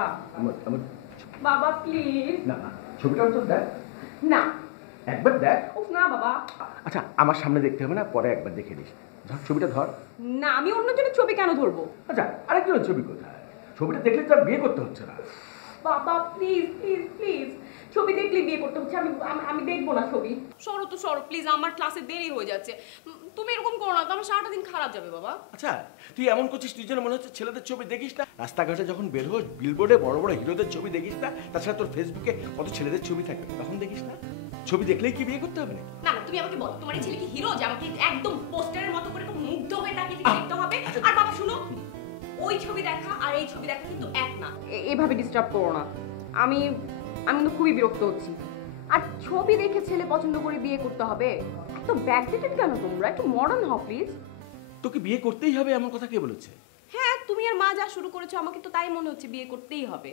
বাবা আমার বাবা প্লিজ। না না, ছবিটা তো দেখ না একবার দেখ। উফ না বাবা। আচ্ছা আমার সামনে দেখতে হবে না, পরে একবার দেখে নিস। ধর ছবিটা ধর। না আমি অন্যজনের ছবি কেন ধরবো? আচ্ছা আরেকজনের ছবি কোথায়? ছবিটা দেখলে তো আর বিয়ে করতে হচ্ছে না। বাবা প্লিজ প্লিজ প্লিজ, ছবি দেখলে বিয়ে করতে হচ্ছে? আমি আমি দেখবো না ছবি। সরো তো সরো প্লিজ, আমার ক্লাসে দেরি হয়ে যাচ্ছে। তুমি এরকম করো না তো, আমার সারাটা দিন খারাপ যাবে বাবা। আচ্ছা তুই এমন করছিস, তুই যেন মনে হচ্ছে ছেলেদের ছবি দেখিস না। রাস্তাঘাটে যখন বের হোস বিলবোর্ডে বড় বড় হিরোদের ছবি দেখিস না, তাছাড়া তোর ফেসবুকে কত ছেলেদের ছবি থাকবে, তখন দেখিস না? ছবি দেখলেই কি বিয়ে করতে হবে না? না না তুমি আমাকে বলো, তোমার এই ছেলে কি হিরো যে আমাকে একদম পোস্টারের মতো করে মুগ্ধ হয়ে তাকে দেখতে হবে? আর বাবা শুনো, ওই ছবি দেখা আর এই ছবি দেখা কিন্তু এক না। এভাবে ডিস্টার্ব করো না। আমি কিন্তু খুবই বিরক্ত হচ্ছি। আর ছবি দেখে ছেলে পছন্দ করে বিয়ে করতে হবে? এত ব্যাকডেটেড কেন তোমরা? একটু মডার্ন হও প্লিজ। তোকে বিয়ে করতেই হবে এমন কথা কে বলেছে? হ্যাঁ তুমি আর মা যা শুরু করেছো, আমাকে তো তাই মনে হচ্ছে বিয়ে করতেই হবে।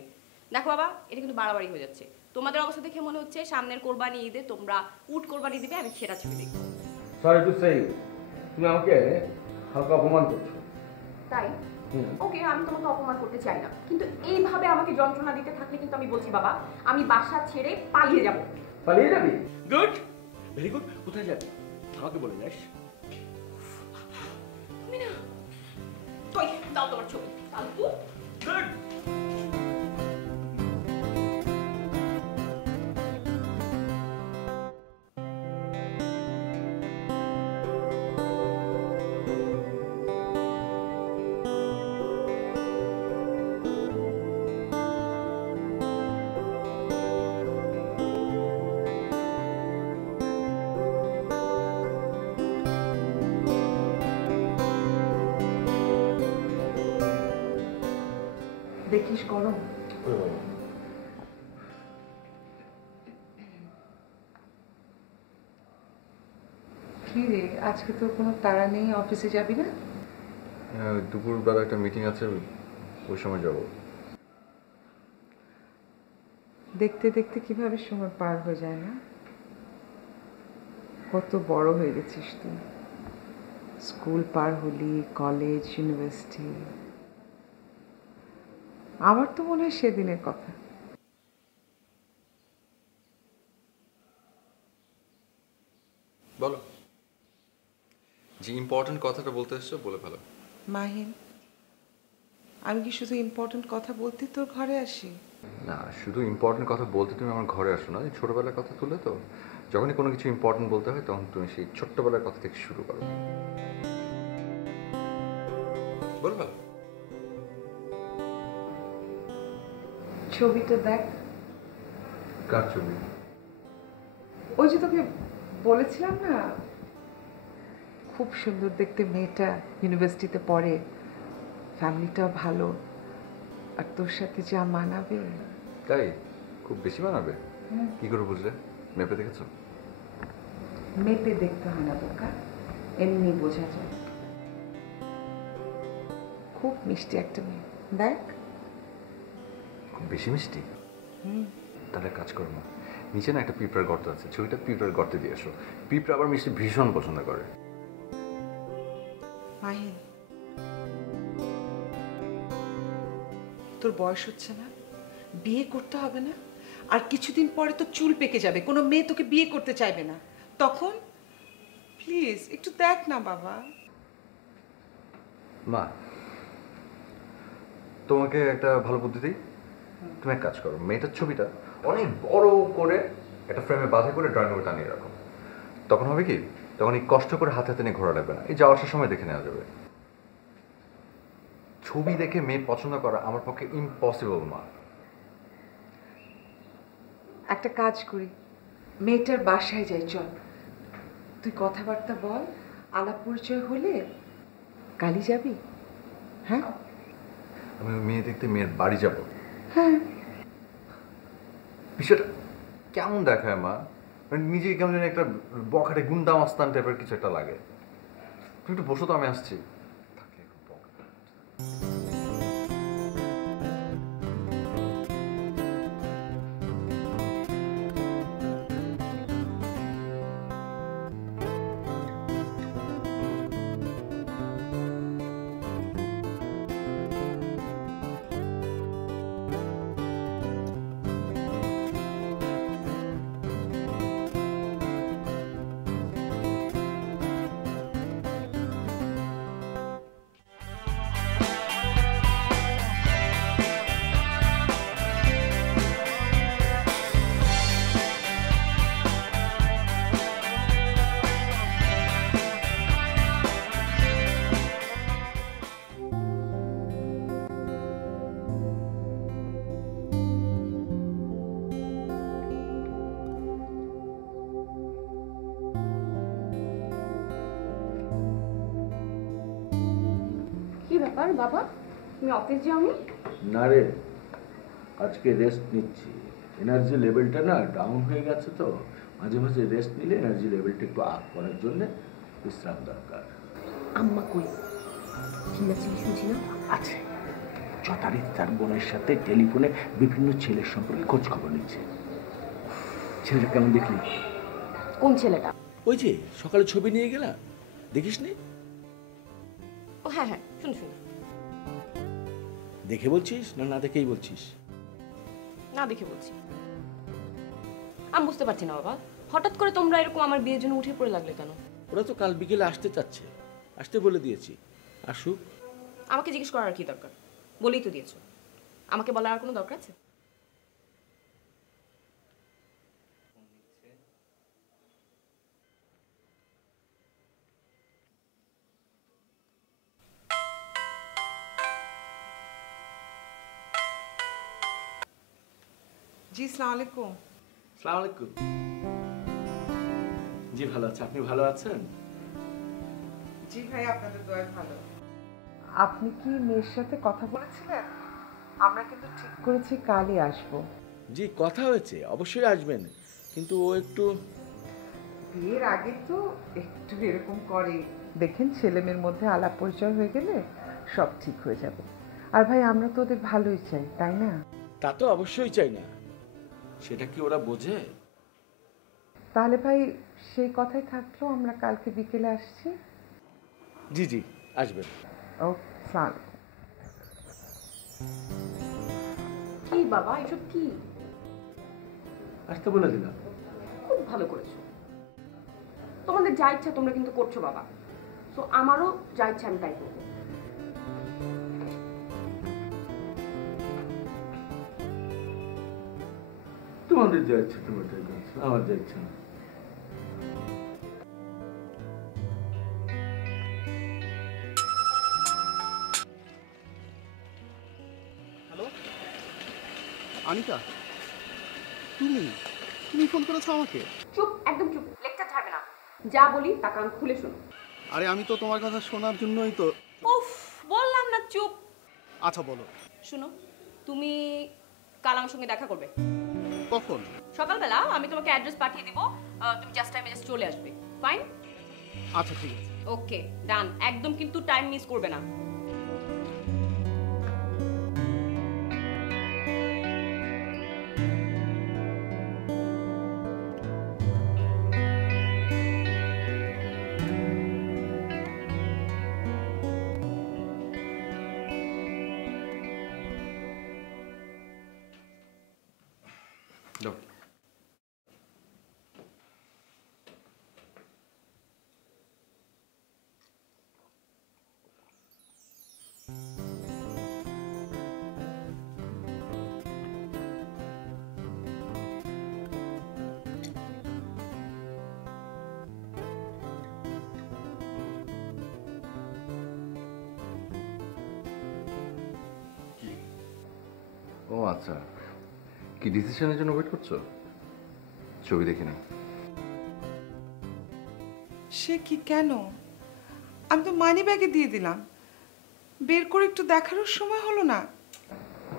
দেখো বাবা, এটা কিন্তু বাড়াবাড়ি হয়ে যাচ্ছে। তোমাদের অবস্থা দেখে মনে হচ্ছে সামনের কোরবানি ঈদে তোমরা উট কোরবানি দিবে, আমি সেটা ছবি দেখবো। সরি টু সে, তুমি আমাকে হালকা অপমান করছো। তাই ওকে, আমি তোমাকে অপমান করতে চাই না, কিন্তু এইভাবে আমাকে যন্ত্রণা দিতে থাকলে কিন্তু আমি বলছি বাবা, আমি বাসা ছেড়ে পালিয়ে যাব। পালিয়ে যাবি? Good, very good. কোথায় যাবি আমাকে বলে যাস। তুমি না তুই দাও তোমার ছবি তাহলে। গুড। দেখিস গরম। কি রে, আজকে তো কোনো তাড়া নেই, অফিসে যাবি না? দুপুরবেলা একটা মিটিং আছে, ওই সময় যাব। দেখতে দেখতে কিভাবে সময় পার হয়ে যায় না? কত বড় হয়ে গেছিস তুই। স্কুল পার হলি, কলেজ, ইউনিভার্সিটি। আমার তো মনে হয় সেদিনের কথা। বলো, যে ইম্পর্টেন্ট কথাটা বলতে এসছো বলে ফেলো। মাহিন, আমি কি শুধু ইম্পর্টেন্ট কথা বলতে তোর ঘরে আসি? না, শুধু ইম্পর্টেন্ট কথা বলতে তুমি আমার ঘরে আসো না, ছোটবেলার কথা তুলে তো যখনই কোনো কিছু ইম্পর্টেন্ট বলতে হয় তখন তুমি সেই ছোট্টবেলার কথা থেকে শুরু করো। বল ফেলো। ছবিটা দেখ। কার ছবি? ওই যে তোকে বলেছিলাম না, খুব সুন্দর দেখতে মেয়েটা, ইউনিভার্সিটিতে পড়ে, ফ্যামিলিটাও ভালো, আর তোর সাথে যা মানাবে। তাই? খুব বেশি মানাবে? কি করে বুঝলে? মেপে দেখেছো? মেপে দেখতে হয় না বোকা, এমনি বোঝা যায়। খুব মিষ্টি একটা মেয়ে, দেখ। খুব বেশি মিষ্টি? তাহলে কাজ করো না, নিচে না একটা পিঁপড়ার গর্ত আছে, ছবিটা পিঁপড়ার গর্তে দিয়ে এসো। পিঁপড়া আবার মিষ্টি ভীষণ পছন্দ করে। মাহিন, তোর বয়স হচ্ছে না, বিয়ে করতে হবে না? আর কিছুদিন পরে তো চুল পেকে যাবে, কোনো মেয়ে তোকে বিয়ে করতে চাইবে না, তখন প্লিজ একটু দেখ না বাবা। মা, তোমাকে একটা ভালো বুদ্ধি দিই। তুমি এক কাজ করো, মেয়েটার ছবিটা অনেক বড় করে একটা ফ্রেমে বাঁধা করে ড্রয়িং রুমে টানিয়ে রাখো। তখন হবে কি, তখন এই কষ্ট করে হাতে হাতে নিয়ে ঘোরা লাগবে না, এই যাওয়া আসার সময় দেখে নেওয়া যাবে। ছবি দেখে মেয়ে পছন্দ করা আমার পক্ষে ইম্পসিবল মা। একটা কাজ করি, মেয়েটার বাসায় যাই, চল। তুই কথাবার্তা বল, আলাপ পরিচয় হলে কালই যাবি। হ্যাঁ, আমি মেয়ে দেখতে মেয়ের বাড়ি যাব? হ্যাঁ। বিষয়টা কেমন দেখায় মা? মানে নিজেকে কেমন যেন একটা বখাটে গুন্ডা মাস্তান টাইপের কিছু একটা লাগে। তুমি একটু বসো তো, আমি আসছি। ব্যাপার বাবা, তুমি অফিস যাওনি? না রে, আজকে রেস্ট নিচ্ছি। এনার্জি লেভেলটা না ডাউন হয়ে গেছে, তো মাঝে মাঝে রেস্ট নিলে এনার্জি লেভেলটা একটু আপ করার জন্য বিশ্রাম দরকার। আম্মা কই? চিল্লাচিল্লি শুনছি না? আছে, যথারীতি তার বোনের সাথে টেলিফোনে বিভিন্ন ছেলের সম্পর্কে খোঁজ খবর নিচ্ছে। ছেলেটা কেমন দেখলি? কোন ছেলেটা? ওই যে সকালে ছবি নিয়ে গেলা, দেখিস নি? ও হ্যাঁ হ্যাঁ, শুন শুন। দেখে বলছিস না না দেখেই বলছিস? না দেখে বলছি। আমি বুঝতে পারছি না বাবা, হঠাৎ করে তোমরা এরকম আমার বিয়ের জন্য উঠে পড়ে লাগলে কেন? ওরা তো কাল বিকেলে আসতে চাচ্ছে, আসতে বলে দিয়েছি। আসুক। আমাকে জিজ্ঞেস করার কি দরকার? বলেই তো দিয়েছো। আমাকে বলার আর কোনো দরকার আছে? জি, আসসালামু আলাইকুম। আসসালামু আলাইকুম। জি ভালো আছে, আপনি ভালো আছেন? জি ভাই, আপনাদের দোয়ায় ভালো। আপনি কি মেয়ের সাথে কথা বলেছিলেন? আমরা কিন্তু ঠিক করেছি কালই আসবো। জি কথা হয়েছে, অবশ্যই আসবেন, কিন্তু ও একটু বিয়ের আগে তো একটু এরকম করে। দেখেন, ছেলে মেয়ের মধ্যে আলাপ পরিচয় হয়ে গেলে সব ঠিক হয়ে যাবে। আর ভাই, আমরা তো ওদের ভালোই চাই, তাই না? তা তো অবশ্যই চাই না, সেটা কি ওরা বোঝে? তাহলে ভাই সেই কথাই থাকলো, আমরা কালকে বিকেলে আসছি। জি জি আসবেন। ও সাল। কি বাবা, এসব কি? আসতে বলে দিলাম। খুব ভালো করেছো। তোমাদের যা ইচ্ছা তোমরা কিন্তু করছো বাবা, তো আমারও যা ইচ্ছা আমি তাই করবো। তোমাদের যা ইচ্ছে তোমার তাই করছো, আমার যা ইচ্ছে না। হ্যালো আনিকা, তুমি তুমি ফোন করেছো আমাকে? চুপ, একদম চুপ, লেকচার ছাড়বে না। যা বলি তা কান খুলে শোনো। আরে আমি তো তোমার কথা শোনার জন্যই তো। উফ, বললাম না চুপ। আচ্ছা বলো, শোনো, তুমি কাল আমার সঙ্গে দেখা করবে কখন? সকালবেলা। আমি তোমাকে অ্যাড্রেস পাঠিয়ে দিব, তুমি জাস্ট টাইমে জাস্ট চলে আসবে। ফাইন? আচ্ছা ঠিক আছে। ওকে ডান, একদম কিন্তু টাইম মিস করবে না। দাও। ও আচ্ছা, কি ডিসিশনের জন্য ওয়েট করছো? ছবি দেখি না। সে কি, কেন? আমি তো মানি ব্যাগে দিয়ে দিলাম, বের করে একটু দেখারও সময় হলো না।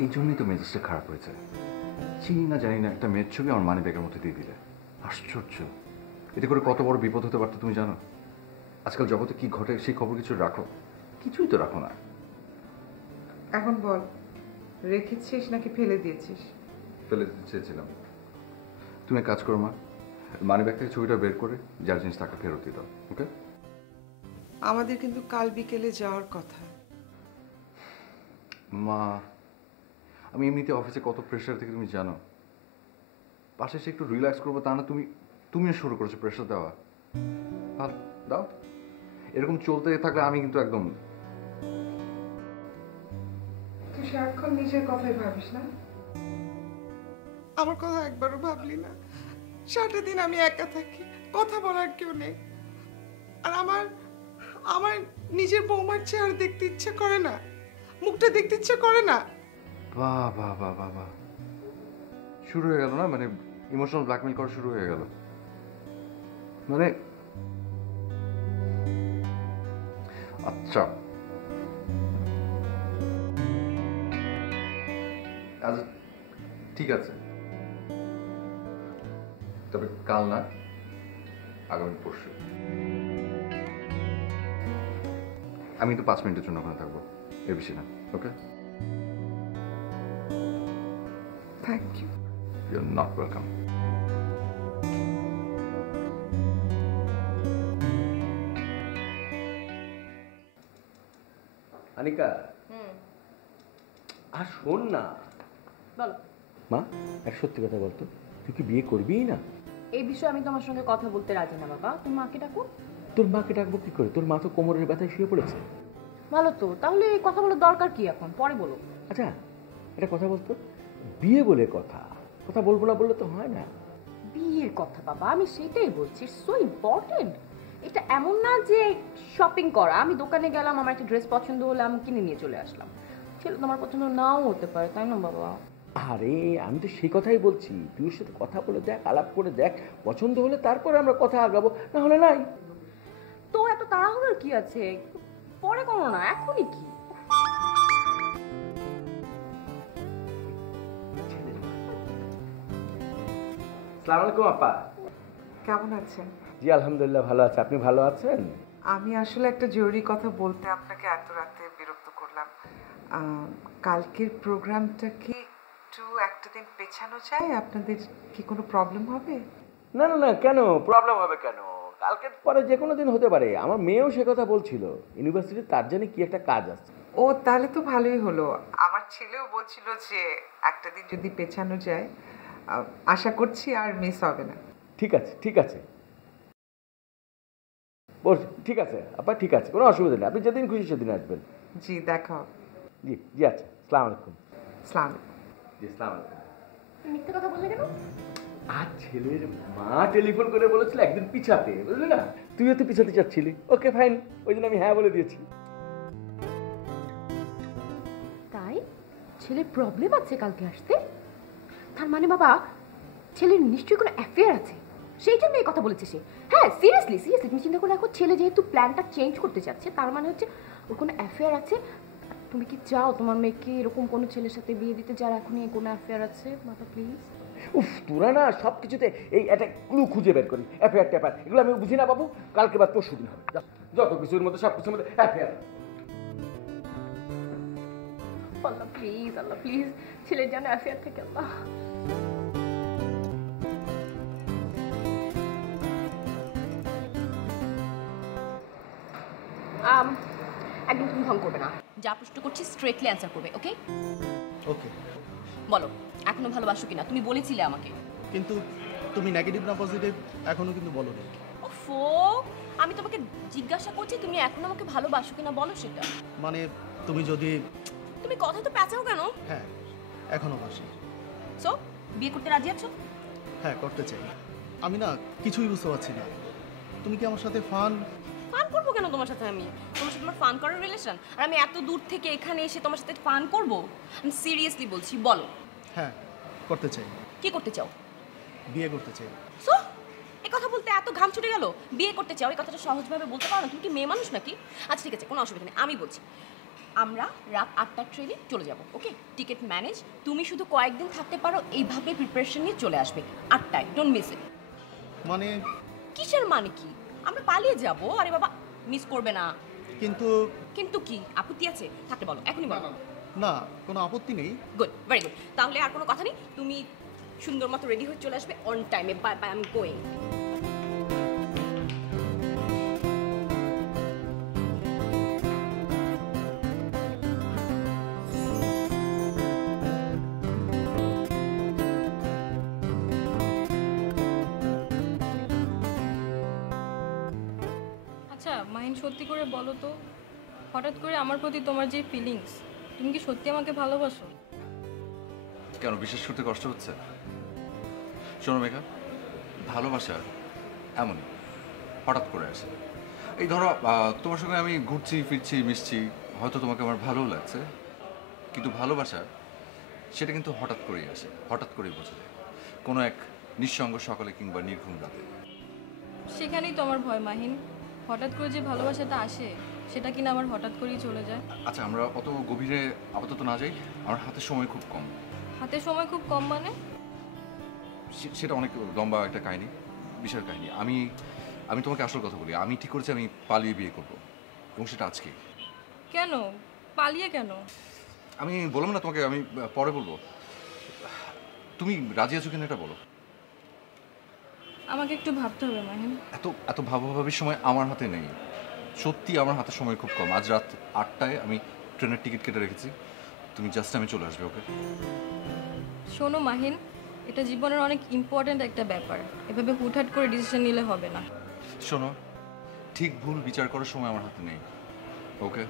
এই জন্যই তো মেজাজটা খারাপ হয়েছে। চিনি না জানি না একটা মেয়ের ছবি আমার মানি ব্যাগের মধ্যে দিয়ে দিলে। আশ্চর্য, এতে করে কত বড় বিপদ হতে পারতো তুমি জানো? আজকাল জগতে কি ঘটে সেই খবর কিছু রাখো? কিছুই তো রাখো না। এখন বল, রেখেছিস নাকি ফেলে দিয়েছিস? ফেলে দিতে চেয়েছিলাম। তুমি এক কাজ করো মা, মানি ব্যাগ থেকে ছবিটা বের করে যার জিনিস টাকা ফেরত দিয়ে দাও। ওকে? আমাদের কিন্তু কাল বিকেলে যাওয়ার কথা। মা, আমি এমনিতে অফিসে কত প্রেশার থেকে তুমি জানো। পাশে এসে একটু রিল্যাক্স করবো তা না তুমিও শুরু করেছো প্রেশার দেওয়া। ভালো দাও, এরকম চলতে থাকলে আমি কিন্তু একদম। তুই সারাক্ষণ নিজের কথাই ভাবিস না? আমার কথা একবারও ভাবলি না? সারাটা দিন আমি একা থাকি, কথা বলার কেউ নেই। আর আমার আমার নিজের বৌমার চেহারা দেখতে ইচ্ছে করে না, মুখটা দেখতে ইচ্ছে করে না। বাহ বাহ বাহ বাহ বাহ, শুরু হয়ে গেল না? মানে ইমোশনাল ব্ল্যাকমেল করা শুরু হয়ে গেল। মানে আচ্ছা আচ্ছা ঠিক আছে, তবে কাল না, আগামী পরশু। আমি তো 5 মিনিটের জন্য ওখানে থাকবো, এর বেশি না। Okay, thank you. You are not welcome. Anika, আর শোন না। বলো। মা, এক সত্যি কথা বলতো, তুই কি বিয়ে করবিই না? এই বিষয়ে আমি তোমার সঙ্গে কথা বলতে রাজি না বাবা, তুমি মাকে ডাকো। তোর মাকে ডাকবো কি করে? তোর মা তো কোমরের ব্যথায় শুয়ে পড়েছে। ভালো তো, তাহলে এই কথা বলার দরকার কি এখন? পরে বলো। আচ্ছা, এটা কথা বলতো, বিয়ে বলে কথা, কথা বলবো না বললে তো হয় না। বিয়ের কথা বাবা, আমি সেটাই বলছি, সো ইম্পর্টেন্ট। এটা এমন না যে শপিং করা, আমি দোকানে গেলাম, আমার একটা ড্রেস পছন্দ হলো, আমি কিনে নিয়ে চলে আসলাম। ছেলে তোমার পছন্দ নাও হতে পারে, তাই না বাবা? আরে আমি তো সেই কথাই বলছি, তুই ওর সাথে কথা বলে দেখ, আলাপ করে দেখ, পছন্দ হলে তারপরে আমরা কথা আগাবো, না হলে নাই। তো এত তাড়াহুড়োর কি আছে? পরে করো না, এখনই কি? আসসালামু আলাইকুম আপা। কেমন আছেন? জি আলহামদুলিল্লাহ ভালো আছে, আপনি ভালো আছেন? আমি আসলে একটা জরুরি কথা বলতে আপনাকে এত রাতে বিরক্ত করলাম। কালকের প্রোগ্রামটা কি একটু একটা দিন পেছানো যায়? আপনাদের কি কোনো প্রবলেম হবে? না না না, কেন প্রবলেম হবে কেন? কালকে পরে যে কোনো দিন হতে পারে। আমার মেয়েও সে কথা বলছিল, ইউনিভার্সিটি তার জন্য কি একটা কাজ আছে। ও তাহলে তো ভালোই হলো। আমার ছেলেও বলছিল যে একটা দিন যদি পেছানো যায়, আশা করছি আর মিস হবে না। ঠিক আছে ঠিক আছে, বস ঠিক আছে আপা, ঠিক আছে, কোনো অসুবিধা নেই, আপনি যেদিন খুশি সেদিন আসবেন। জি, দেখা হবে। জি জি, আচ্ছা, আসসালামু আলাইকুম। আসসালামু আলাইকুম। জি আসসালামু আলাইকুম। মিথ্যে কথা বললে কেন? আর ছেলের মা টেলিফোন করে বলেছিল একদিন পিছাতে, বুঝলি না? তুইও তো পিছাতে চাচ্ছিলি, ওকে ফাইন, ওই জন্য আমি হ্যাঁ বলে দিয়েছি। তাই ছেলের প্রবলেম আছে কালকে আসতে? তার মানে বাবা, ছেলের নিশ্চয়ই কোনো অ্যাফেয়ার আছে, সেই জন্য এই কথা বলেছে সে। হ্যাঁ, সিরিয়াসলি সিরিয়াসলি তুমি চিন্তা করে দেখো, ছেলে যেহেতু প্ল্যানটা চেঞ্জ করতে চাচ্ছে, তার মানে হচ্ছে ওর কোনো অ্যাফেয়ার আছে। তুমি কি চাও তোমার মেয়েকে এরকম কোনো ছেলের সাথে বিয়ে দিতে যার এখনই কোনো অ্যাফেয়ার আছে? বাবা প্লিজ। উফ, তোরা না সব কিছুতে এই একটা ক্লু খুঁজে বের করি, অ্যাফেয়ার ট্যাফেয়ার এগুলো আমি বুঝি না বাবু। কালকে বাদ পরশু দিন হবে, যত কিছুর মধ্যে সব কিছুর মধ্যে affair. Allah please, Allah please, ছেলের যেন অ্যাফেয়ার থেকে আল্লাহ। একদম তুমি ঢং করবে না, যা প্রশ্ন করছি স্ট্রেটলি অ্যান্সার করবে, ওকে? ওকে, বলো, এখনো ভালোবাসো কিনা? তুমি বলেছিলে আমাকে। কিন্তু তুমি নেগেটিভ না পজিটিভ এখনো কিন্তু বলো না। ওফো, আমি তোমাকে জিজ্ঞাসা করছি তুমি এখনো আমাকে ভালোবাসো কিনা, বলো সেটা। মানে তুমি যদি তুমি কথা তো প্যাচাও কেন? হ্যাঁ এখনো বাসি, সো বিয়ে করতে রাজি আছো? হ্যাঁ করতে চাই। আমি না কিছুই বুঝতে পারছি না, তুমি কি আমার সাথে ফান? ফান করবো কেন তোমার সাথে? আমি তোমার সাথে আমার ফান করার রিলেশন, আর আমি এত দূর থেকে এখানে এসে তোমার সাথে ফান করব? আমি সিরিয়াসলি বলছি, বলো হ্যাঁ করতে চাই, কি করতে চাও? বিয়ে করতে চাই। সো এই কথা বলতে এত ঘাম ছুটে গেল? বিয়ে করতে চাও, এই কথাটা সহজভাবে বলতে পারো না? তুমি কি মেয়ে মানুষ নাকি? আচ্ছা ঠিক আছে, কোনো অসুবিধা নেই, আমি বলছি আমরা রাত 8টার ট্রেনে চলে যাব, ওকে? টিকিট ম্যানেজ, তুমি শুধু কয়েকদিন থাকতে পারো, এইভাবে প্রিপারেশন নিয়ে চলে আসবে 8টায়, ডোন্ট মিস ইট। মানে কিসের মানে কি? আমরা পালিয়ে যাব? আরে বাবা, মিস করবে না। কিন্তু কিন্তু কি আপত্তি আছে? থাকতে বলো, এখনই বলো। না, কোনো আপত্তি নেই। গুড, ভেরি গুড, তাহলে আর কোনো কথা নেই, তুমি সুন্দর মতো রেডি হয়ে চলে আসবে অন টাইমে। Bye bye, I am going. আচ্ছা মাহিন, সত্যি করে বলো তো, হঠাৎ করে আমার প্রতি তোমার যে ফিলিংস, তুমি কি সত্যি আমাকে ভালোবাসো? কেন বিশ্বাস করতে কষ্ট হচ্ছে? শোনো মেঘা, ভালোবাসা এমনই হঠাৎ করে আসে। এই ধরো তোমার সঙ্গে আমি ঘুরছি ফিরছি মিশছি, হয়তো তোমাকে আমার ভালোও লাগছে, কিন্তু ভালোবাসা সেটা কিন্তু হঠাৎ করেই আসে, হঠাৎ করেই বোঝা যায় কোনো এক নিঃসঙ্গ সকালে কিংবা নির্ঘুম রাতে। সেখানেই তো আমার ভয় মাহিন, হঠাৎ করে যে ভালোবাসাটা আসে সেটা কিনা আমার হঠাৎ করেই চলে যায়। আচ্ছা আমরা অত গভীরে আপাতত না যাই, আমার হাতে সময় খুব কম। হাতে সময় খুব কম মানে? সেটা অনেক লম্বা একটা কাহিনী, বিশাল কাহিনী। আমি আমি তোমাকে আসল কথা বলি, আমি ঠিক করেছি আমি পালিয়ে বিয়ে করবো, এবং সেটা আজকে। কেন পালিয়ে কেন? আমি বললাম না তোমাকে, আমি পরে বলবো। তুমি রাজি আছো কিনা এটা বলো। আমাকে একটু ভাবতে হবে মাহিন। এত এত ভাবাভাবির সময় আমার হাতে নেই, সত্যি আমার হাতে সময় খুব কম। আজ রাত 8টায় আমি ট্রেনের টিকিট কেটে রেখেছি, তুমি জাস্ট আমি চলে আসবে, ওকে? শোনো মাহিন, এটা জীবনের অনেক ইম্পর্ট্যান্ট একটা ব্যাপার, এভাবে হুটহাট করে ডিসিশন নিলে হবে না। শোনো, ঠিক ভুল বিচার করার সময় আমার হাতে নেই, ওকে?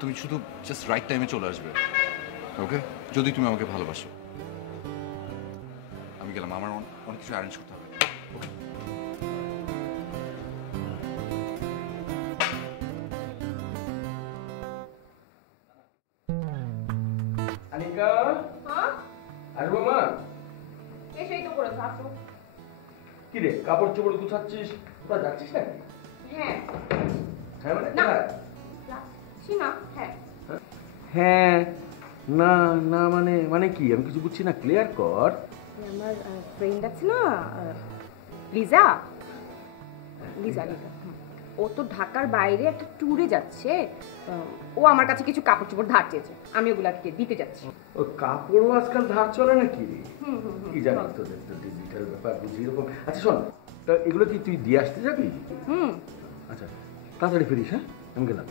তুমি শুধু জাস্ট রাইট টাইমে চলে আসবে, ওকে? যদি তুমি আমাকে ভালোবাসো। আমি গেলাম, আমার অনেক কিছু অ্যারেঞ্জ করতে হবে, ওকে? আনিকা, হ্যাঁ আসবো মা? এসেই তো করেছো, আসো। কি রে, কাপড় চোপড় গুছাচ্ছিস? কোথায় যাচ্ছিস নাকি? হ্যাঁ হ্যাঁ মানে না। কোথায়? যাচ্ছি না। হ্যাঁ হ্যাঁ না না মানে মানে কি, আমি কিছু বুঝছি না, ক্লিয়ার কর। আমার ফ্রেন্ড আছে না, লিজা। লিজা লিজা ও তো ঢাকার বাইরে একটা ট্যুরে যাচ্ছে। ও আমার কাছে কিছু কাপড় চোপড় ধার চেয়েছে, আমি ওগুলাকে দিতে যাচ্ছি। ও কাপড়ও আজকাল ধার চলে নাকি রে? কি জানি, তোদের তো ডিজিটাল ব্যাপার বুঝি এরকম। আচ্ছা শোন, তা এগুলো কি তুই দিয়ে আসতে যাবি? আচ্ছা তাড়াতাড়ি ফিরিস, হ্যাঁ? আমি গেলাম।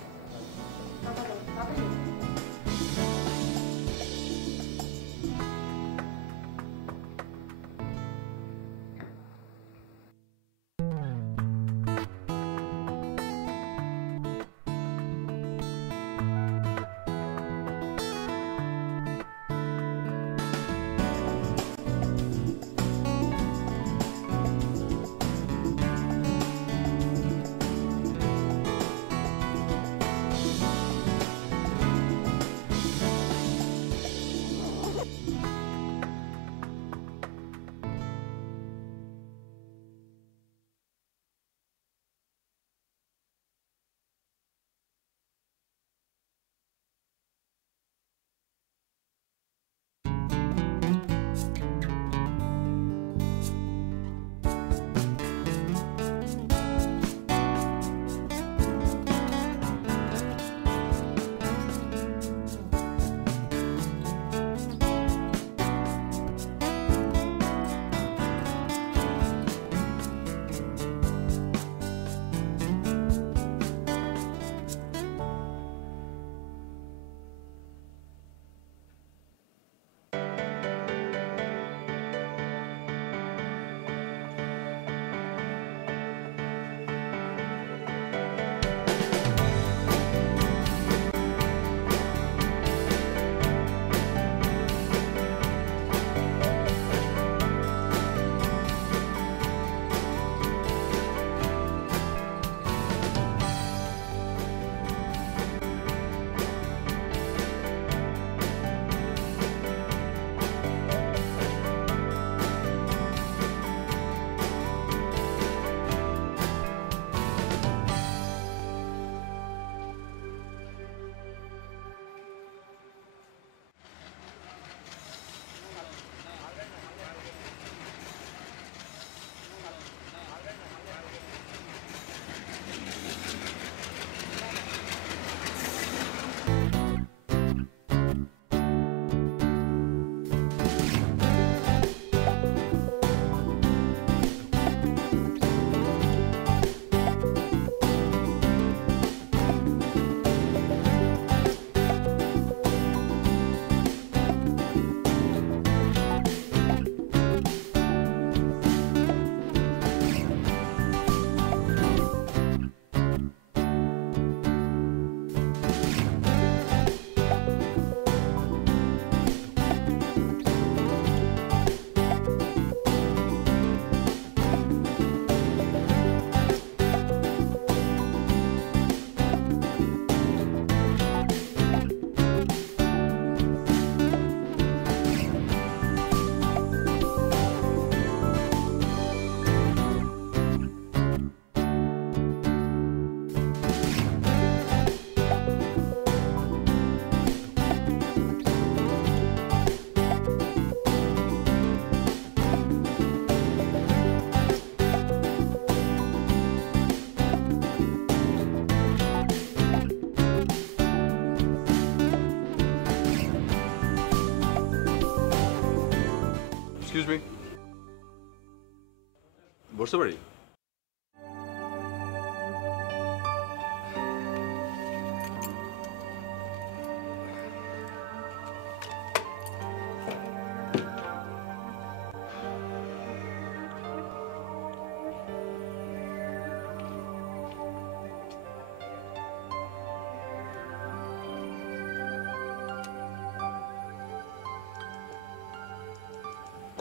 বসতে পারি?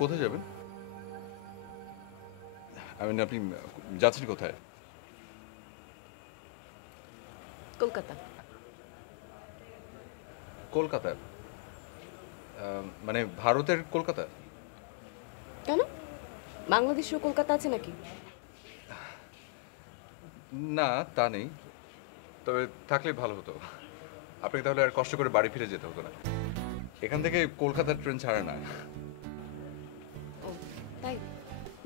কোথায় যাবেন? আপনি যাচ্ছেন কোথায়? কলকাতা। কলকাতা? মানে ভারতের কলকাতা? কেন, বাংলাদেশেও কলকাতা আছে নাকি? না, তা নেই, তবে থাকলে ভালো হতো। আপনাকে তাহলে আর কষ্ট করে বাড়ি ফিরে যেতে হতো না। এখান থেকে কলকাতার ট্রেন ছাড়ে না। ও তাই?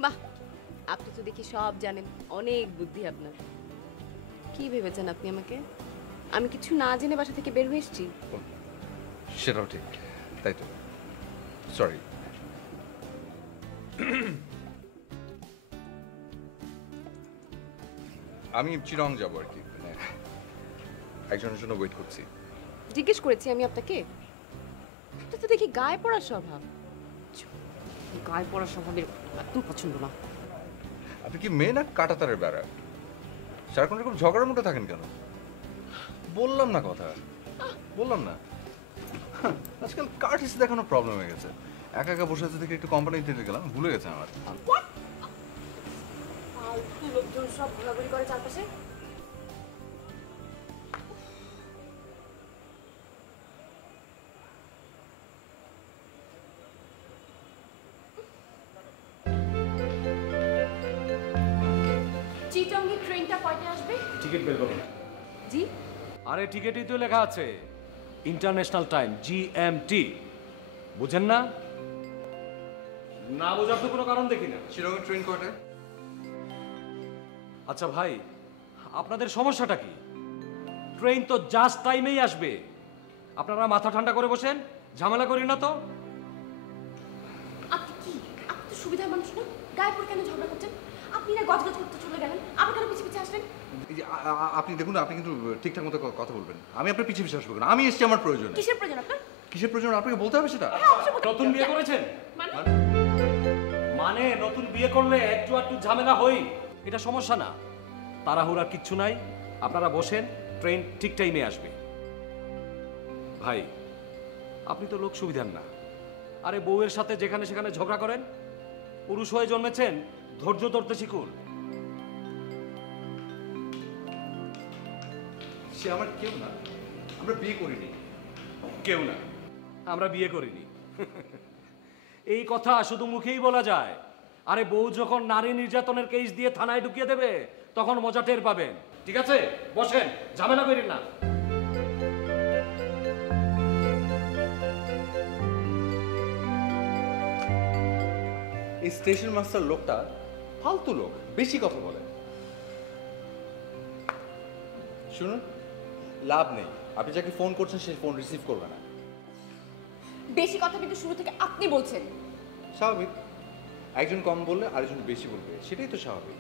বাহ, আপনি তো দেখি সব জানেন, অনেক বুদ্ধি আপনার। কি ভেবেছেন আপনি আমাকে? আমি কিছু না জেনে বাসা থেকে বের হয়ে এসেছি? সেটাও ঠিক, তাই তো, সরি। আমি চিরং যাবো আর কি, মানে একজনের জন্য ওয়েট করছি। জিজ্ঞেস করেছি আমি আপনাকে? আপনার তো দেখি গায়ে পড়ার স্বভাব। গায়ে পড়ার স্বভাবের একদম পছন্দ না। আপনি কি মেয়ে না কাঁটাতারের বেড়া? সারাক্ষণ এরকম ঝগড়ার মুখে থাকেন কেন? বললাম না কথা, বললাম না। আজকাল কার্টিস দেখানো প্রবলেম হয়ে গেছে। একা একা বসে আছে দেখে একটু কোম্পানিতে গেলাম, ভুলে গেছে আমার। ফালতু লোকজন সব ঘোরাঘুরি করে চারপাশে। চিটংয়ে ট্রেনটা কয়টায় আসবে? টিকিট বের করুন। জি? আরে টিকিটই তো লেখা আছে ইন্টারন্যাশনাল টাইম জিএমটি, বুঝেন না? না বোঝার তো কোনো কারণ দেখি না। চিরঙের ট্রেন কয়টায়? আচ্ছা ভাই, আপনাদের সমস্যাটা কি? ট্রেন তো জাস্ট টাইমেই আসবে, আপনারা মাথা ঠান্ডা করে বসেন, ঝামেলা করি না তো। আপনি কি, আপনি তো সুবিধার মানুষ না? গায়ে পড়ে কেন ঝগড়া করছেন? আপনি না গজগজ করতে চলে গেলেন, আবার কেন পিছিয়ে পিছিয়ে আসলেন? আপনি দেখুন, আপনি কিন্তু ঠিকঠাক মতো কথা বলবেন। আমি আপনার পিছিয়ে পিছিয়ে আসবো না, আমি এসেছি আমার প্রয়োজনে। কিসের প্রয়োজন আপনার? কিসের প্রয়োজন আপনাকে বলতে হবে সেটা? নতুন বিয়ে করেছেন মানে? মানে নতুন বিয়ে করলে একটু একটু ঝামেলা হই, এটা সমস্যা না। তাড়াহুড়ার কিচ্ছু নাই, আপনারা বসেন, ট্রেন ঠিক টাইমে আসবে। ভাই, আপনি তো লোক সুবিধার না। আরে বউয়ের সাথে যেখানে সেখানে ঝগড়া করেন? পুরুষ হয়ে জন্মেছেন, ধৈর্য ধরতে শিখুন। সে আমার কেউ না, আমরা বিয়ে করিনি। কেউ না, আমরা বিয়ে করিনি। এই কথা শুধু মুখেই বলা যায়। আরে বউ যখন নারী নির্যাতনের কেস দিয়ে থানায় ঢুকিয়ে দেবে, তখন মজা টের পাবেন। ঠিক আছে, বসেন, ঝামেলা করেন না। এই স্টেশন মাস্টার লোকটা ফালতু লোক, বেশি কথা বলে। শুনুন, লাভ নেই, আপনি যাকে ফোন করছেন সে ফোন রিসিভ করবে না। বেশি কথা কিন্তু শুরু থেকে আপনি বলছেন। স্বাভাবিক, একজন কম বললে আরেকজন বেশি বলবে, সেটাই তো স্বাভাবিক।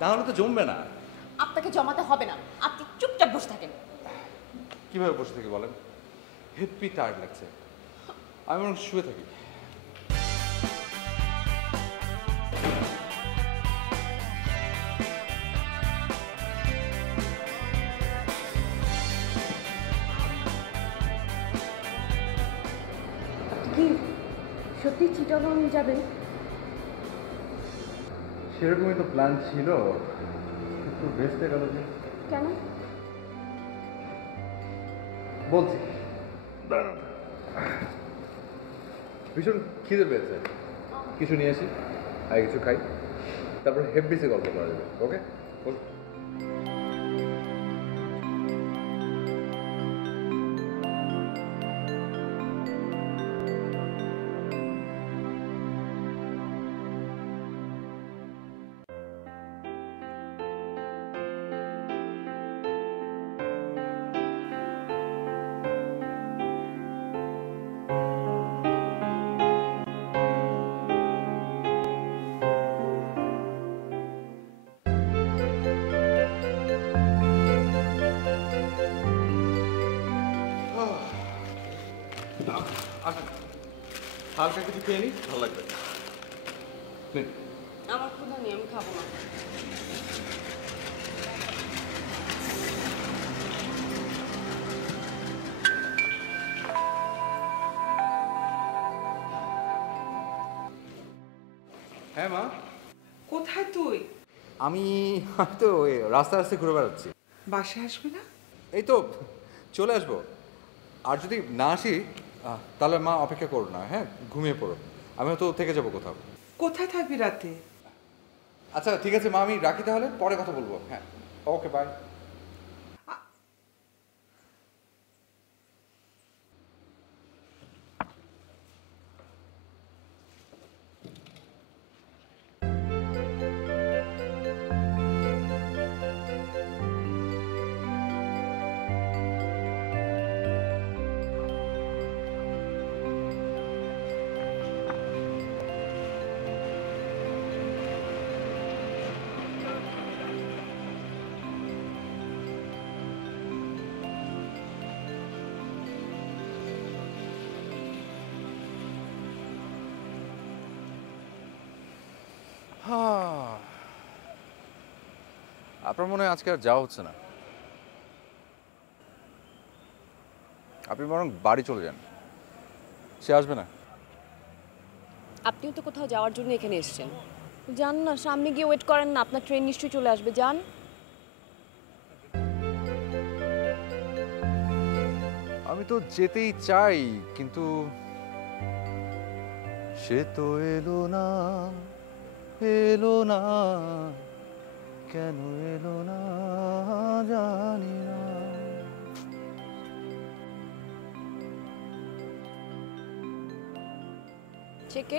তাহলে তো জমবে না। আপনাকে জমাতে হবে না, আপনি চুপচাপ বসে থাকেন। কিভাবে বসে থেকে বলেন? হেপি টায়ার্ড লাগছে, আমি বরং শুয়ে থাকি। কি সত্যি চিটাগং যাবেন? সেরকমই তো প্ল্যান ছিল, একটু ভেস্তে গেল যে। কেন? বলছি, ভীষণ খিদে পেয়েছে, কিছু নিয়ে আসি আর কিছু খাই, তারপর হেভি গল্প করা যাবে। ওকে? হালকা কিছু খেয়ে নিস, ভালো লাগবে। নিন। আমার ক্ষুধা নেই, আমি খাবো না। হ্যাঁ মা, কোথায় তুই? আমি তো ওই রাস্তায় রাস্তায় ঘুরে বেড়াচ্ছি। বাসায় আসবে না? এই তো চলে আসবো। আর যদি না আসি তাহলে মা অপেক্ষা করো না, হ্যাঁ ঘুমিয়ে পড়ো। আমিও তো থেকে যাবো কোথাও। কোথায় থাকবি রাতে? আচ্ছা ঠিক আছে মা, আমি রাখি তাহলে, পরে কথা বলবো। হ্যাঁ ওকে বাই। আপনার মনে হয় আজকে আর যাওয়া হচ্ছে না? আপনি বরং বাড়ি চলে যান, সে আসবে না। আপনিও তো কোথাও যাওয়ার জন্য এখানে এসেছেন, যান না, সামনে গিয়ে ওয়েট করেন না, আপনার ট্রেন নিশ্চয়ই চলে আসবে, যান। আমি তো যেতেই চাই, কিন্তু সে তো এলো না, এলো না, কেন এলো না জানি না। সে কে?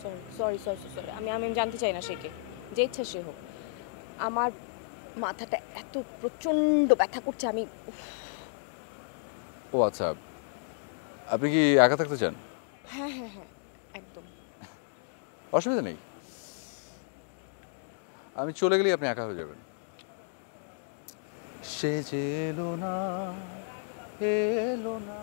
সরি সরি সরি সরি, আমি জানতে চাই না সে কে, যে ইচ্ছা সে হোক। আমার মাথাটা এত প্রচণ্ড ব্যথা করছে, আমি ও আচ্ছা, আপনি কি একা থাকতে চান? হ্যাঁ হ্যাঁ হ্যাঁ, একদম। অসুবিধা নেই, আমি চলে গেলেই আপনি একা হয়ে যাবেন। সে যে এলো না, এলো না।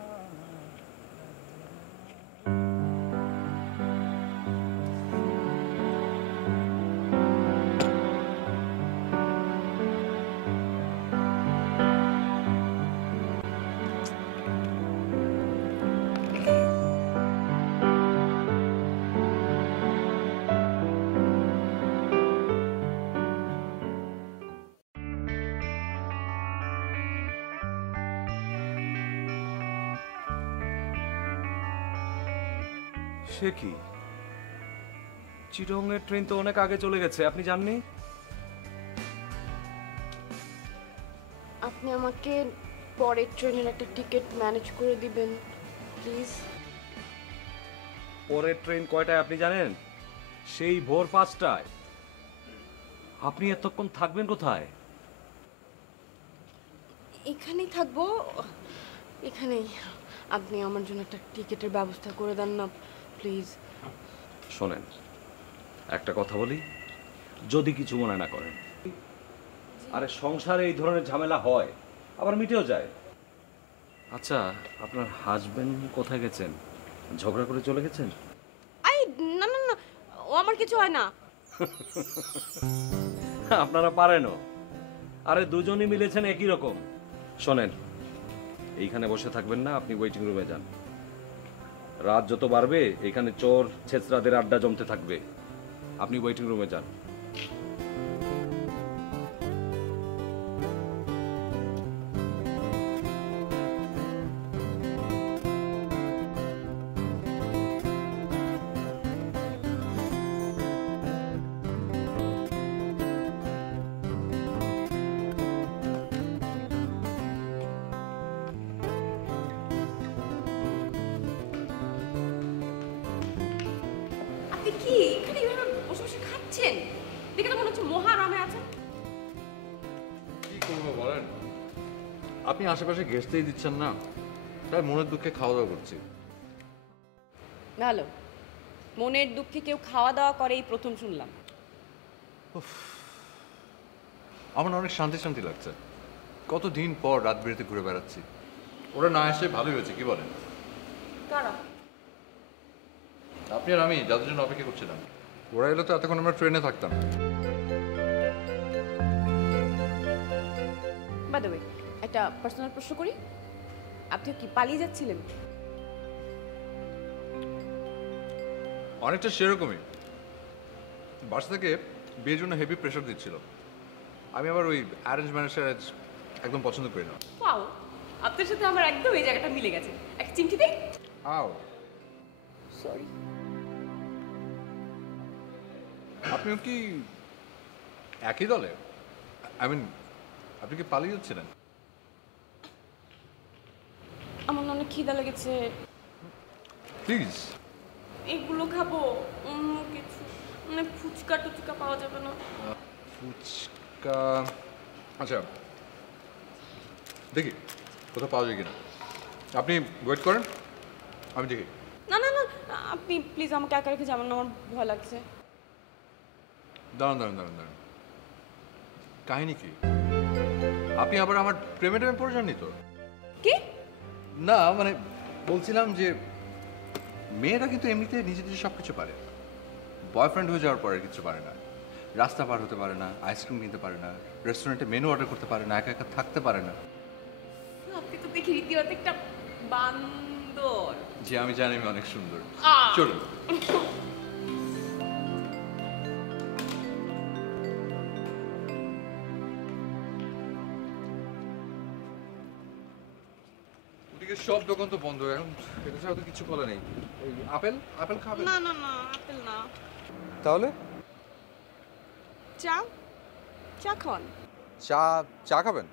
সে কি, চিটংয়ের ট্রেন তো অনেক আগে চলে গেছে, আপনি জাননি? আপনি আমাকে পরের ট্রেনের একটা টিকিট ম্যানেজ করে দিবেন প্লিজ। পরের ট্রেন কয়টায় আপনি জানেন? সেই ভোর 5টায়। আপনি এতক্ষণ থাকবেন কোথায়? এখানেই থাকবো, এখানেই। আপনি আমার জন্য একটা টিকিটের ব্যবস্থা করে দেন না প্লিজ। শোনেন, একটা কথা বলি, যদি কিছু মনে না করেন। আরে সংসারে এই ধরনের ঝামেলা হয়, আবার মিটেও যায়। আচ্ছা, আপনার হাজবেন্ড কোথায় গেছেন? ঝগড়া করে চলে গেছেন? আই না না না, ও আমার কিছু হয় না। আপনারা পারেনও। আরে দুজনই মিলেছেন একই রকম। শোনেন, এইখানে বসে থাকবেন না, আপনি ওয়েটিং রুমে যান। রাত যত বাড়বে এখানে চোর ছেচরাদের আড্ডা জমতে থাকবে। আপনি ওয়েটিং রুমে যান। আপনি কি এখানে এভাবে বসে বসে খাচ্ছেন? দেখে তো মনে হচ্ছে মহারামে আছেন। কি করবো বলেন, আপনি আশেপাশে ঘেঁষতেই দিচ্ছেন না, তাই মনের দুঃখে খাওয়া দাওয়া করছি। ভালো, মনের দুঃখে কেউ খাওয়া দাওয়া করে এই প্রথম শুনলাম। আমার অনেক শান্তি শান্তি লাগছে। কতদিন পর রাত বিরেতে ঘুরে বেড়াচ্ছি। ওরা না এসে ভালোই হয়েছে, কি বলেন? কারা? আপনি আর আমি যাদের জন্য অপেক্ষা করছিলাম, ওরা এলে তো এতক্ষণ আমরা ট্রেনে থাকতাম। বাই দ্য ওয়ে, একটা পার্সোনাল প্রশ্ন করি, আপনি কি পালিয়ে যাচ্ছিলেন? অনেকটা সেরকমই। বাসা থেকে বিয়ের জন্য হেভি প্রেশার দিচ্ছিল। আমি আবার ওই অ্যারেঞ্জ ম্যারেজ একদম পছন্দ করি না। ওয়াও, আপনার সাথে আমার একদম এই জায়গাটা মিলে গেছে। একটা চিমটি দেই? আও, সরি। আপনিও কি একই দলে? আই মিন, আপনি কি পালিয়ে যাচ্ছিলেন? আমার না অনেক খিদা লেগেছে, প্লিজ। এগুলো খাবো, অন্য কিছু মানে ফুচকা টুচকা পাওয়া যাবে না? ফুচকা, আচ্ছা দেখি কোথাও পাওয়া যায় কিনা। আপনি ওয়েট করেন, আমি দেখি। না না না, আপনি প্লিজ আমাকে একা রেখে যাবেন না, আমার ভয় লাগছে। দাঁড়ান দাঁড়ান দাঁড়ান দাঁড়ান, কাহিনী কি? আপনি আবার আমার প্রেমে টেমে পড়ে যাননি তো? কি? না মানে বলছিলাম যে মেয়েরা কিন্তু এমনিতে নিজে নিজে সব কিছু পারে। বয়ফ্রেন্ড হয়ে যাওয়ার পরে কিছু পারে না। রাস্তা পার হতে পারে না, আইসক্রিম নিতে পারে না, রেস্টুরেন্টে মেনু অর্ডার করতে পারে না, একা একা থাকতে পারে না। আপনি তো দেখি রীতিমতো একটা বান্দর। যে আমি জানি আমি অনেক সুন্দর। আহ! চলুন। ওদিকে সব দোকান তো বন্ধ, এখন এটা ছাড়া তো কিছু খোলা নেই। ওই আপেল আপেল খাবেন? না না না, আপেল না। তাহলে চা, চা খান। চা, চা খাবেন?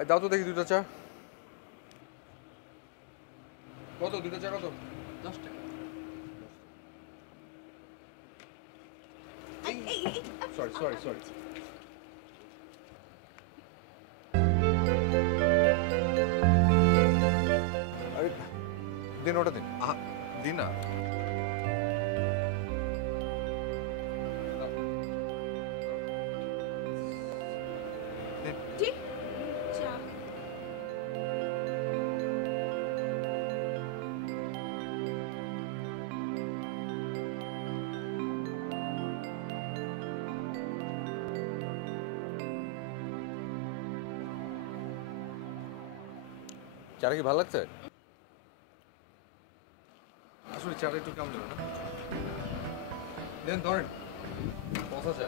এই দাও তো দেখি দুটো চা। কত দুটো চা কত? 10 টাকা। Sorry sorry sorry. আরে দিন, ওটা দিন। দিন না। জি, চা। চাটা কি ভালো লাগছে? আসলে চাটা একটু কেমন দেবে না? দেন ধরেন, বসা চা।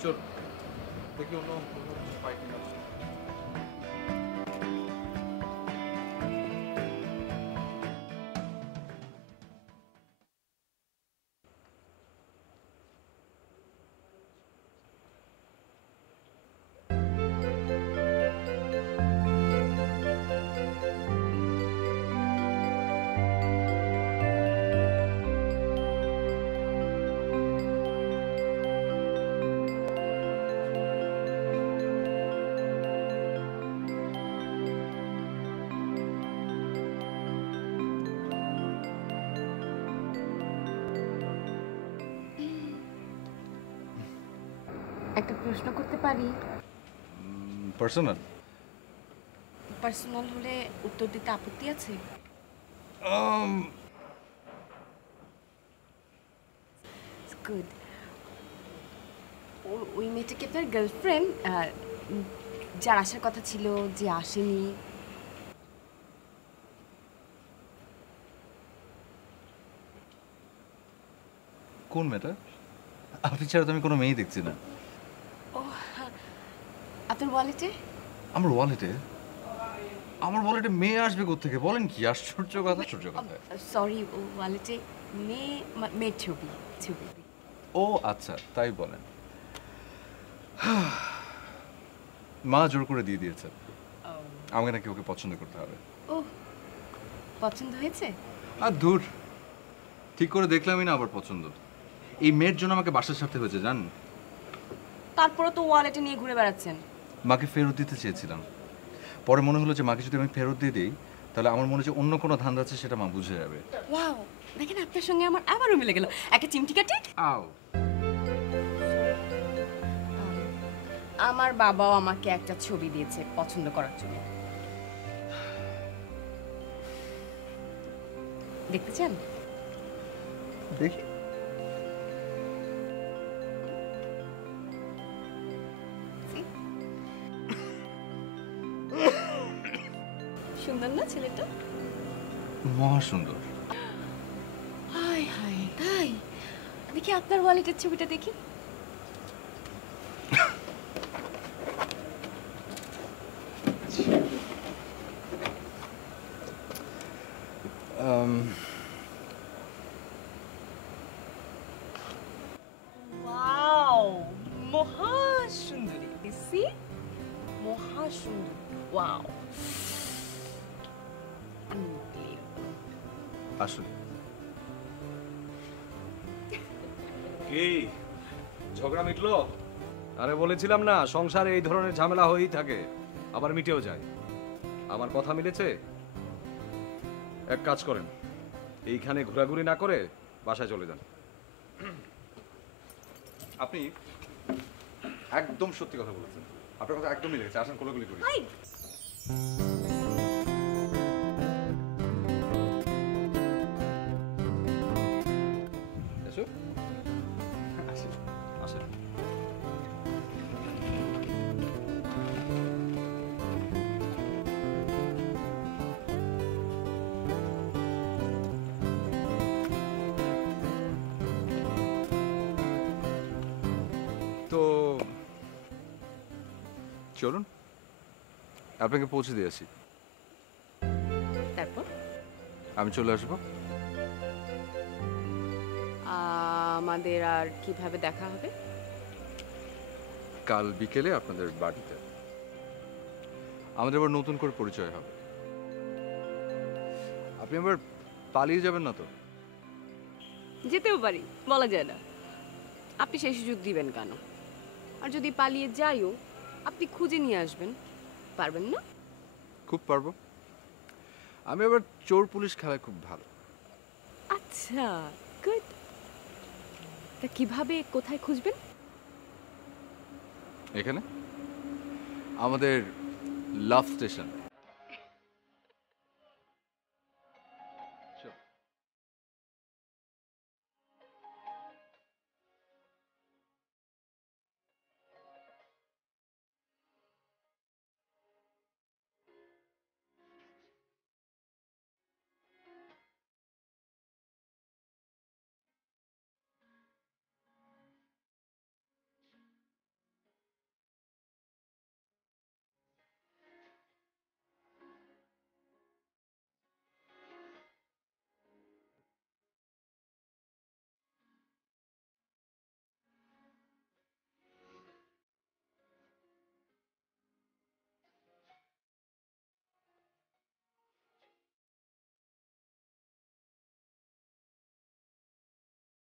চল দেখি অন্য কিছু পাই কিনা। একটা প্রশ্ন করতে পারি? পার্সোনাল? পার্সোনাল হলে উত্তর দিতে আপত্তি আছে? গুড। ওই মেয়েটা কি আপনার গার্লফ্রেন্ড, যার আসার কথা ছিল যে আসেনি? কোন মেয়েটা? আপনি ছাড়া তো আমি কোনো মেয়েই দেখছি না। ও, আপনার ওয়ালেটে? আমার ওয়ালেটে? আমার ওয়ালেটে মেয়ে আসবে কোত্থেকে? বলেন কি আশ্চর্য কথা! আশ্চর্য কথা। সরি, ওয়ালেটে মেয়ের ছবি ছবি। ও আচ্ছা, তাই বলেন। মা জোর করে দিয়ে দিয়েছে, আমাকে নাকি ওকে পছন্দ করতে হবে। ও, পছন্দ হয়েছে? আর দূর, ঠিক করে দেখলামই না আবার পছন্দ। এই মেয়ের জন্য আমাকে বাসার সাথে হয়েছে জান। তারপরে তো ওয়ালেটে নিয়ে ঘুরে বেড়াচ্ছেন। মাকে ফেরত দিতে চেয়েছিলাম, পরে মনে হলো যে মাকে যদি আমি ফেরত দিয়ে দিই তাহলে আমার মনে হচ্ছে অন্য কোনো ধান্দা আছে, সেটা মা বুঝে যাবে। ওয়াও, দেখেন আপনার সঙ্গে আমার আবারও মিলে গেল। একটা চিমটি কাটি। আও, আমার বাবাও আমাকে একটা ছবি দিয়েছে পছন্দ করার জন্য। দেখতে চান? দেখি। সুন্দর না ছেলেটা? মহা সুন্দর। হাই হাই, তাই? দেখি আপনার ওয়ালেটের ছবিটা দেখি। ওয়াও, মহাসুন্দরী। দিছি মহাসুন্দরী। ওয়াও, আসলে কি ঝগড়া মিটলো? আরে বলেছিলাম না, সংসারে এই ধরনের ঝামেলা হয়েই থাকে, আবার মিটেও যায়। আমার কথা মিলেছে? এক কাজ করেন, এইখানে ঘোরাঘুরি না করে বাসায় চলে যান। আপনি একদম সত্যি কথা বলেছেন, আপনার কথা একদমই লেগেছে। আসেন কোলাকুলি করি। হাই। এসো। আসেন আসেন। তো চলুন আপনাকে পৌঁছে দিয়ে আসি। তারপর আমি চলে আসবো। আমাদের আর কিভাবে দেখা হবে? কাল বিকেলে আপনাদের বাড়িতে আমাদের আবার নতুন করে পরিচয় হবে। আপনি আবার পালিয়ে যাবেন না তো? যেতেও পারি, বলা যায় না। আপনি সেই সুযোগ দিবেন কেন? আর যদি পালিয়ে যাইও, আপনি খুঁজে নিয়ে আসবেন, পারবেন না? খুব পারবো। আমি আবার চোর পুলিশ খেলায় খুব ভালো। আচ্ছা, গুড। তা কিভাবে, কোথায় খুঁজবেন? এখানে আমাদের লাভ স্টেশন।